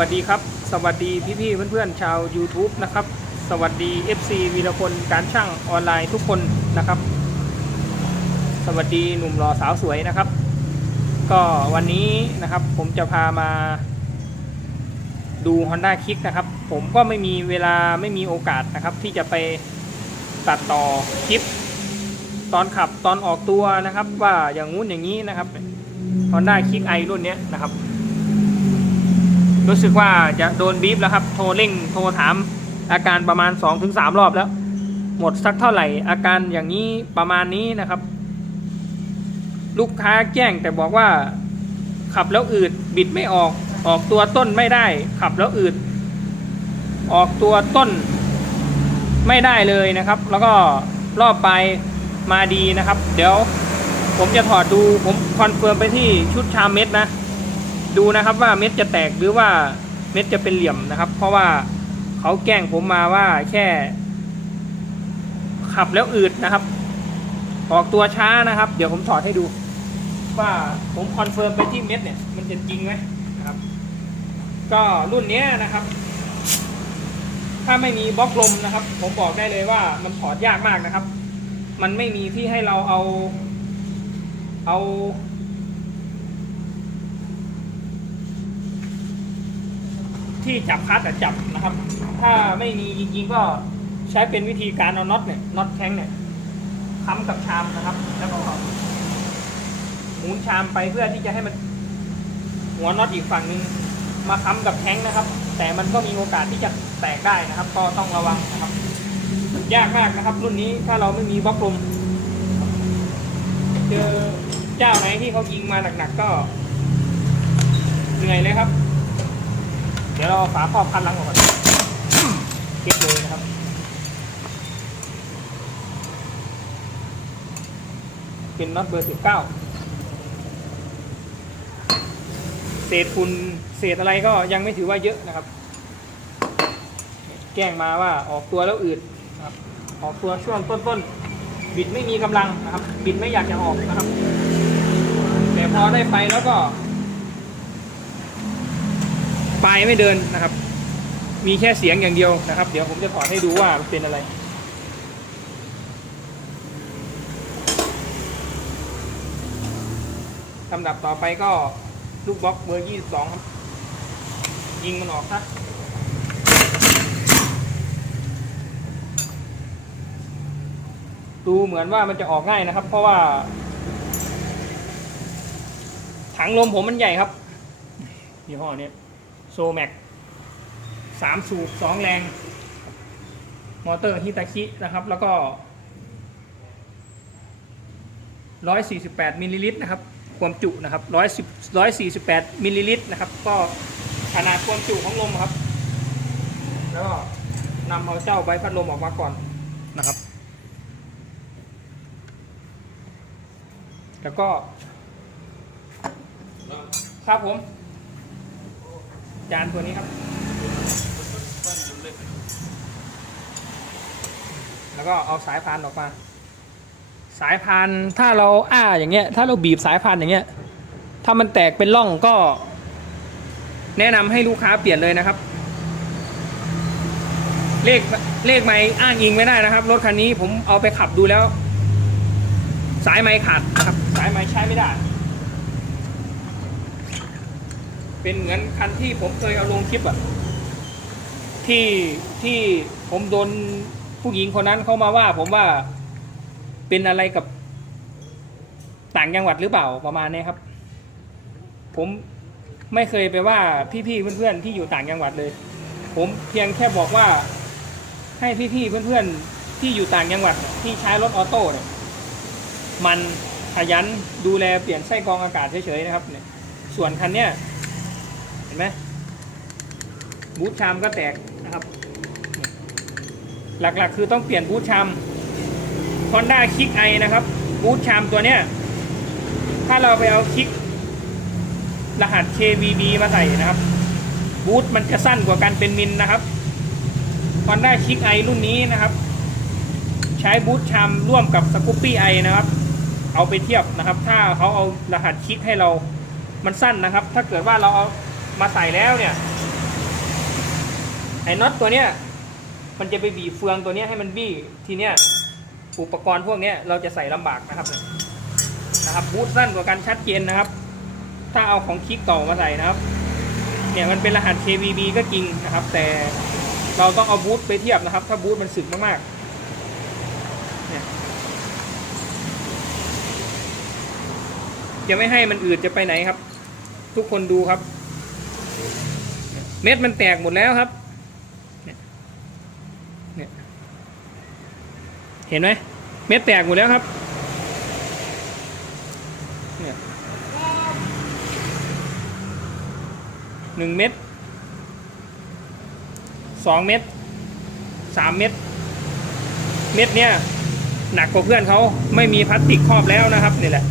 วัสดีครับ สวัสดีพี่ๆเพื่อนๆชาว YouTube นะครับ สวัสดี FC วีรพลการช่างออนไลน์ทุกคนนะครับ สวัสดีหนุ่มหล่อสาวสวยนะครับ ก็วันนี้นะครับผมจะพามาดู Honda Kick นะครับ ผมก็ไม่มีเวลาไม่มีโอกาสนะครับ ที่จะไปตัดต่อคลิป ตอนขับตอนออกตัวนะครับ ว่าอย่างงู้นอย่างนี้นะครับ Honda Kick i รุ่นนี้นะครับ รู้สึกว่าจะโดนบีบแล้วครับ โทรเร่งโทรถามอาการประมาณ 2-3 รอบแล้ว หมดสักเท่าไหร่ อาการอย่างนี้ประมาณนี้นะครับ ลูกค้าแจ้งแต่บอกว่า ขับแล้วอืดบิดไม่ออกออกตัวต้นไม่ได้ ขับแล้วอืดออกตัวต้นไม่ได้เลยนะครับ แล้วก็รอบไปมาดีนะครับ เดี๋ยวผมจะถอดดูผมคอนเฟิร์มไปที่ชุดชามเม็ดนะ ดูนะครับว่าเม็ดจะแตกหรือว่าเม็ดจะเป็นเหลี่ยมนะครับ เพราะว่าเขาแกล้งผมมาว่าแค่ ขับแล้วอืดนะครับ ออกตัวช้านะครับ เดี๋ยวผมถอดให้ดู ว่าผมคอนเฟิร์มไปที่เม็ดเนี่ย มันจะจริงไหมนะครับ ก็รุ่นนี้นะครับ ถ้าไม่มีบล็อกลมนะครับ ผมบอกได้เลยว่ามันถอดยากมากนะครับ มันไม่มีที่ให้เราเอา เอา ที่จับคัดแต่จับนะครับ ถ้าไม่มีจริงๆก็ใช้เป็นวิธีการเอาน็อตเนี่ยน็อตแข้งเนี่ยค้ำกับชามนะครับ แล้วก็หมุนชามไปเพื่อที่จะให้มันหัวน็อตอีกฝั่งหนึงมาค้ำกับแข้งนะครับ แต่มันก็มีโอกาสที่จะแตกได้นะครับ ก็ต้องระวังนะครับยากมากนะครับ รุ่นนี้ถ้าเราไม่มีบล็อกลมเจอเจ้าไหนที่เขายิงมาหนักๆก็เหนื่อยเลยครับ ดี๋ยวเราฝาครอบคันลังออกก่อนเก็บเลยนะครับเป็นน็อตเบอร์สิบเก้าเศษฝุ่นเศษอะไรก็ยังไม่ถือว่าเยอะนะครับ แกล้งมาว่าออกตัวแล้วอืดนะครับออกตัวช่วงต้นๆ บิดไม่มีกำลังนะครับ บิดไม่อยากจะออกนะครับ แต่พอได้ไปแล้วก็ ปลายไม่เดินนะครับ มีแค่เสียงอย่างเดียวนะครับ เดี๋ยวผมจะถอดให้ดูว่ามันเป็นอะไรลำดับต่อไปก็ลูกบล็อกเบอร์22ครับ ยิงมันออกซะดูเหมือนว่ามันจะออกง่ายนะครับ เพราะว่า ถังลมผมมันใหญ่ครับยี่ห้อนี้ แม็กสามสูบสองแรง มอเตอร์ฮิตาคินะครับ แล้วก็ร้อยสี่สิบแปดมิลลิลิตรนะครับความจุนะครับร้อยสิบร้อยสี่สิบแปดมิลลิลิตรนะครับ ก็ขนาดความจุของลมครับ แล้วก็นำเอาเจ้าใบพัดลมออกมาก่อนนะครับ แล้วก็ ครับผม จานตัวนี้ครับ แล้วก็เอาสายพานออกมา สายพานถ้าเราอ้าอย่างเงี้ย ถ้าเราบีบสายพานอย่างเงี้ย ถ้ามันแตกเป็นร่องก็ แนะนำให้ลูกค้าเปลี่ยนเลยนะครับ เลขเลขไม้อ้างอิงไม่ได้นะครับ รถคันนี้ผมเอาไปขับดูแล้ว สายไม้ขาดนะครับ สายไม้ใช้ไม่ได้ เป็นเหมือนคันที่ผมเคยเอาลงคลิปอะที่ที่ผมโดนผู้หญิงคนนั้นเข้ามาว่า ผมว่าเป็นอะไรกับต่างจังหวัดหรือเปล่าประมาณนี้ครับ ผมไม่เคยไปว่าพี่ๆเพื่อนๆที่อยู่ต่างจังหวัดเลย ผมเพียงแค่บอกว่าให้พี่ๆเพื่อนๆที่อยู่ต่างจังหวัดที่ใช้รถออโต้เนี่ยมันขยันดูแลเปลี่ยนไส้กรองอากาศเฉยๆนะครับเนี่ยส่วนคันเนี้ย ห็นไหมบูทชามก็แตกนะครับ หลักๆ คือต้องเปลี่ยนบูทชาม Honda Kick i นะครับ บูทชามตัวเนี้ย ถ้าเราไปเอาคิกรหัส KVB มาใส่นะครับ บูทมันจะสั้นกว่ากันเป็นมิลนะครับ Honda Kick i รุ่นนี้นะครับ ใช้บูทชามร่วมกับ Scoopy i นะครับ เอาไปเทียบนะครับ ถ้าเขาเอารหัสคิกให้เรามันสั้นนะครับ ถ้าเกิดว่าเราเอา มาใส่แล้วเนี่ยไอ้น็อตตัวเนี้ยมันจะไปบีบเฟืองตัวเนี้ยให้มันบี้ทีเนี้ยอุปกรณ์พวกเนี้ยเราจะใส่ลำบากนะครับนะครับบูทสั้นกว่ากันชัดเจนนะครับ ถ้าเอาของคลิกเก่ามาใส่นะครับ เนี่ยมันเป็นรหัส KVB ก็จริงนะครับ แต่เราต้องเอาบูทไปเทียบนะครับ ถ้าบูทมันสึกมากๆเนี่ยจะไม่ให้มันอืดจะไปไหนครับ ทุกคนดูครับ เม็ดมันแตกหมดแล้วครับ เนี่ยเห็นไหมเม็ดแตกหมดแล้วครับ เนี่ยหนึ่งเม็ดสองเม็ดสามเม็ดเม็ดเนี่ยหนักกว่าเพื่อนเขาไม่มีพลาสติกครอบแล้วนะครับนี่แหละ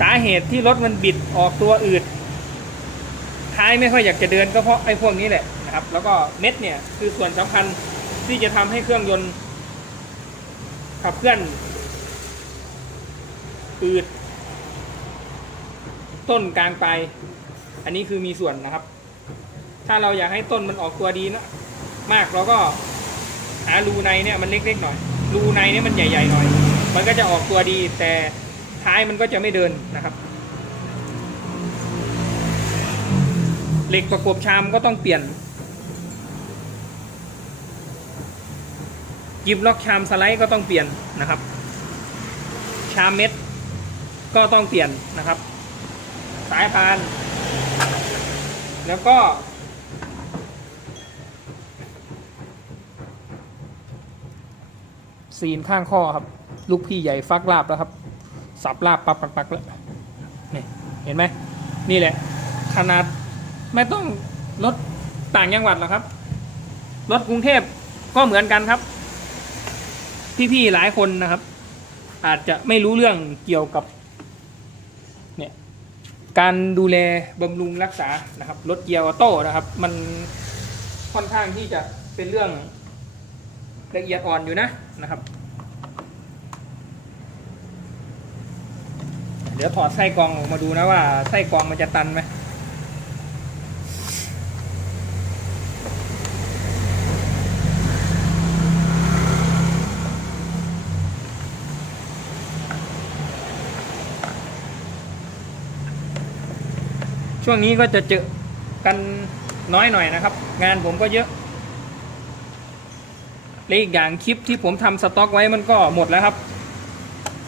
สาเหตุที่รถมันบิดออกตัวอืด ไม่ค่อยอยากจะเดินก็เพราะไอ้พวกนี้แหละนะครับ แล้วก็เม็ดเนี่ยคือส่วนสำคัญที่จะทำให้เครื่องยนต์ขับเคลื่อนอืดต้นกลางปลายอันนี้คือมีส่วนนะครับ ถ้าเราอยากให้ต้นมันออกตัวดีนะมากเราก็หารูในเนี่ยมันเล็กๆหน่อย รูในเนี่ยมันใหญ่ๆหน่อย มันก็จะออกตัวดีแต่ท้ายมันก็จะไม่เดินนะครับ เหล็กประกบชามก็ต้องเปลี่ยนยิบล็อกชามสไลด์ก็ต้องเปลี่ยนนะครับ ชามเม็ดก็ต้องเปลี่ยนนะครับ สายพาน แล้วก็ ซีนข้างข้อครับ ลูกพี่ใหญ่ฟักลาบแล้วครับ สับลาบปักปักปักแล้วนี่เห็นไหมนี่แหละขนาด ไม่ต้องรถต่างจังหวัดหรอกครับ รถกรุงเทพก็เหมือนกันครับ พี่ๆหลายคนนะครับ อาจจะไม่รู้เรื่องเกี่ยวกับเนี่ยการดูแลบำรุงรักษานะครับ รถเกียร์ออโต้นะครับ มันค่อนข้างที่จะเป็นเรื่องละเอียดอ่อนอยู่นะนะครับ เดี๋ยวถอดไส้กรองออกมาดูนะว่าไส้กรองมันจะตันไหม ช่วงนี้ก็จะเจอกันน้อยหน่อยนะครับ งานผมก็เยอะและอีกอย่างคลิปที่ผมทำสต็อกไว้มันก็หมดแล้วครับ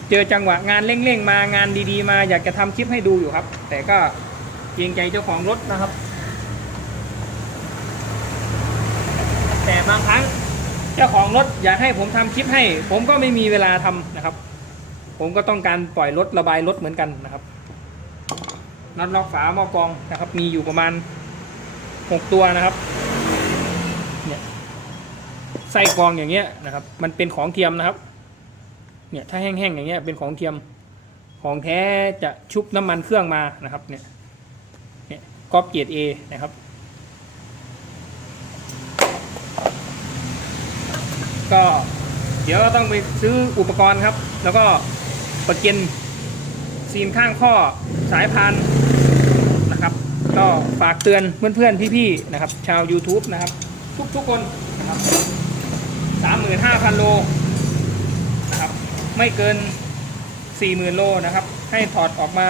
เจอจังหวะงานเร่งๆมางานดีๆ มาอยากจะทำคลิปให้ดูอยู่ครับ แต่ก็เกรงใจเจ้าของรถนะครับ แต่บางครั้งเจ้าของรถอยากให้ผมทำคลิปให้ ผมก็ไม่มีเวลาทำนะครับ ผมก็ต้องการปล่อยรถระบายรถเหมือนกันนะครับ น็อตล็อกฝาหม้อกรองนะครับ มีอยู่ประมาณหกตัวนะครับเนี่ยไส้กรองอย่างเงี้ยนะครับ มันเป็นของเทียมนะครับ เนี่ยถ้าแห้งๆอย่างเงี้ยเป็นของเทียมของแท้จะชุบน้ำมันเครื่องมานะครับเนี่ยเนี่ยก๊อปเกียร์เอนะครับก็เดี๋ยวต้องไปซื้ออุปกรณ์ครับ แล้วก็ประเก็น ซีนข้างข้อสายพานนะครับก็ฝากเตือนเพื่อนๆพี่ๆนะครับ ชาว YouTube นะครับ ทุกๆคนนะครับสามหมื่นห้าพันโลนะครับไม่เกินสี่หมื่นโลนะครับ ให้ถอดออกมา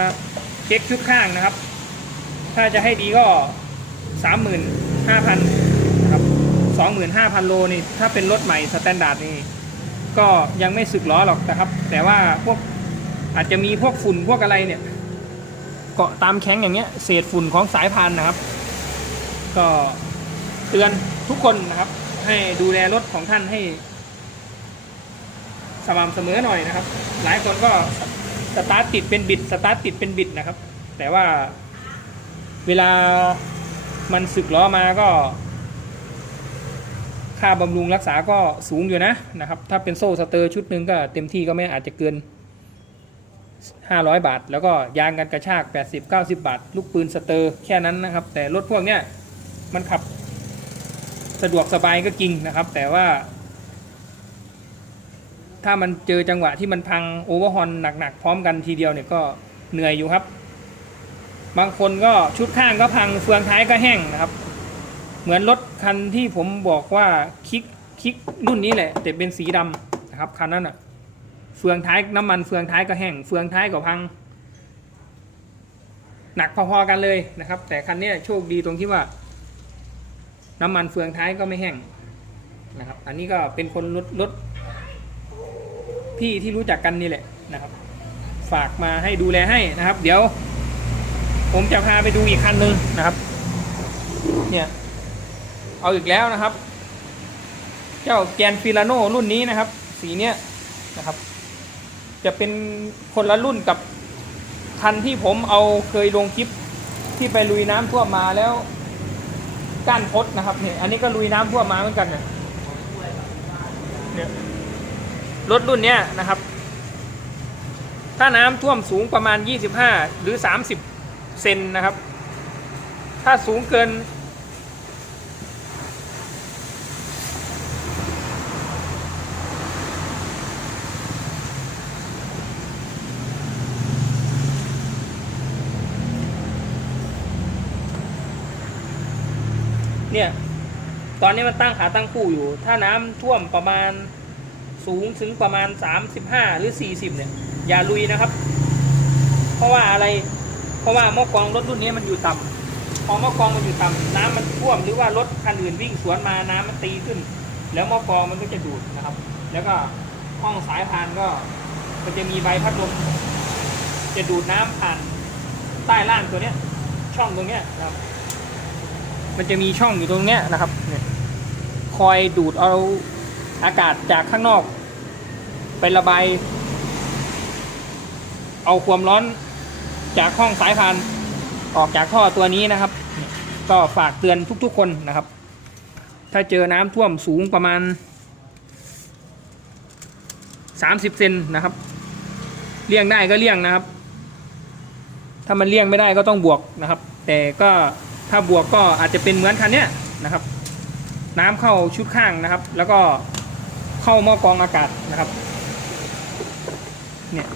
เช็คชุดข้างนะครับ ถ้าจะให้ดีก็สามหมื่นห้าพันนะครับสองหมื่นห้าพันโลนี่ถ้าเป็นรถใหม่สแตนดาร์ดนี่ก็ยังไม่สึกล้อหรอกนะครับ แต่ว่าพวก อาจจะมีพวกฝุ่นพวกอะไรเนี่ย เกาะตามแข้งอย่างเงี้ย เศษฝุ่นของสายพานนะครับ ก็เตือนทุกคนนะครับ ให้ดูแลรถของท่านให้ สม่ำเสมอหน่อยนะครับ หลายคนก็สตาร์ทติดเป็นบิดสตาร์ทติดเป็นบิดนะครับ แต่ว่าเวลามันสึกล้อมาก็ ค่าบำรุงรักษาก็สูงอยู่นะนะครับ ถ้าเป็นโซ่สเตอร์ชุดหนึ่งก็เต็มที่ก็ไม่อาจจะเกิน 500 บาท แล้วก็ยางกันกระชาก 80-90 บาท ลูกปืนสเตอร์แค่นั้นนะครับ แต่รถพวกเนี้ยมันขับสะดวกสบายก็จริงนะครับ แต่ว่า ถ้ามันเจอจังหวะที่มันพังโอเวอร์ฮอนหนักๆ พร้อมกันทีเดียวเนี่ยก็เหนื่อยอยู่ครับ บางคนก็ชุดข้างก็พังเฟืองท้ายก็แห้งนะครับ เหมือนรถคันที่ผมบอกว่าคลิกคลิกรุ่นนี้แหละ แต่เป็นสีดำนะครับคันนั้นอะ ฟืองท้ายน้ำมันเฟืองท้ายก็แห้งเฟืองท้ายก็พัง หนักพอๆกันเลยนะครับ แต่คันนี้โชคดีตรงที่ว่า น้ำมันเฟืองท้ายก็ไม่แห้งนะครับ อันนี้ก็เป็นคนรถรถพี่ที่รู้จักกันนี่แหละนะครับ ฝากมาให้ดูแลให้นะครับ เดี๋ยว ผมจะพาไปดูอีกคันหนึ่งนะครับ เนี่ย เอาอีกแล้วนะครับ เจ้าแกนฟิลาโนรุ่นนี้นะครับ สีเนี้ยนะครับ จะเป็นคนละรุ่นกับคันที่ผมเอาเคยลงคลิปที่ไปลุยน้ำท่วมมาแล้วก้านพดนะครับเนี่ยอันนี้ก็ลุยน้ำท่วมมาเหมือนกันเนี่ยรถรุ่นเนี้ยนะครับ ถ้าน้ำท่วมสูงประมาณ 25 หรือ 30 เซนนะครับ ถ้าสูงเกิน เนี่ย ตอนนี้มันตั้งขาตั้งคู่อยู่ ถ้าน้ำท่วมประมาณสูงถึงประมาณ 35 หรือ 40 เนี่ย อย่าลุยนะครับ เพราะว่าอะไร เพราะว่าหม้อกรองรถรุ่นนี้มันอยู่ต่ำพอหม้อกรองมันอยู่ต่ำน้ำมันท่วมหรือว่ารถคันอื่นวิ่งสวนมาน้ำมันตีขึ้น แล้วหม้อกรองมันก็จะดูดนะครับ แล้วก็ห้องสายพานก็มันจะมีใบพัดลมจะดูดน้ำผ่านใต้ล่างตัวเนี้ย ช่องตรงเนี้ยนะครับ มันจะมีช่องอยู่ตรงเนี้ยนะครับเนี่ยคอยดูดเอาอากาศจากข้างนอก ไประบาย เอาความร้อนจากห้องสายพานออกจากท่อตัวนี้นะครับ ก็ฝากเตือนทุกๆคนนะครับ ถ้าเจอน้ำท่วมสูงประมาณ 30 เซนนะครับเลี่ยงได้ก็เลี่ยงนะครับ ถ้ามันเลี่ยงไม่ได้ก็ต้องบวกนะครับ แต่ก็ ถ้าบวกก็อาจจะเป็นเหมือนคันเนี้ยนะครับ น้ำเข้าชุดข้างนะครับ แล้วก็เข้าหม้อกรองอากาศนะครับเนี่ย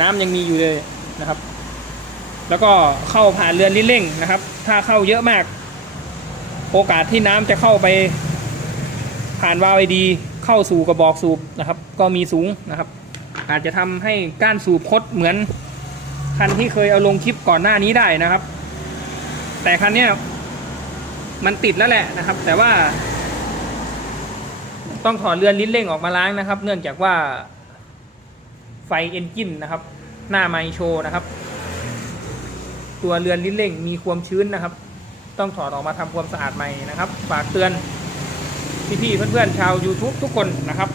น้ำยังมีอยู่เลยนะครับ แล้วก็เข้าผ่านเรือนลิ้นเร่งนะครับ ถ้าเข้าเยอะมาก โอกาสที่น้ำจะเข้าไปผ่านวาล์วดีเข้าสู่กระบอกสูบนะครับ ก็มีสูงนะครับ อาจจะทำให้ก้านสูบคดเหมือนคันที่เคยเอาลงคลิปก่อนหน้านี้ได้นะครับ แต่คันเนี้ยมันติดแล้วแหละนะครับ แต่ว่า ต้องถอดเรือนลิ้นเร่งออกมาล้างนะครับ เนื่องจากว่าไฟเอนจินนะครับ หน้าไมโชนะครับ ตัวเรือนลิ้นเร่งมีความชื้นนะครับ ต้องถอดออกมาทำความสะอาดใหม่นะครับ ฝากเตือนพี่ๆเพื่อนๆชาว YouTube ทุกคนนะครับ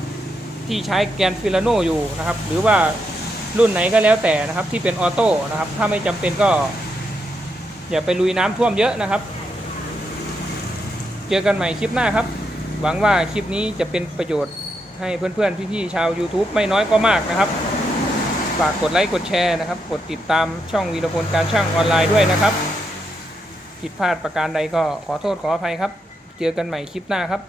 ที่ใช้แกนฟิลาโนอยู่นะครับ หรือว่ารุ่นไหนก็แล้วแต่นะครับ ที่เป็นออโต้นะครับ ถ้าไม่จำเป็นก็ อย่าไปลุยน้ำท่วมเยอะนะครับ เจอกันใหม่คลิปหน้าครับ หวังว่าคลิปนี้จะเป็นประโยชน์ให้เพื่อนๆพี่ๆชาว YouTube ไม่น้อยก็มากนะครับ ฝากกดไลค์กดแชร์นะครับ กดติดตามช่องวีรพลการช่างออนไลน์ด้วยนะครับผิดพลาดประการใดก็ขอโทษขออภัยครับ เจอกันใหม่คลิปหน้าครับ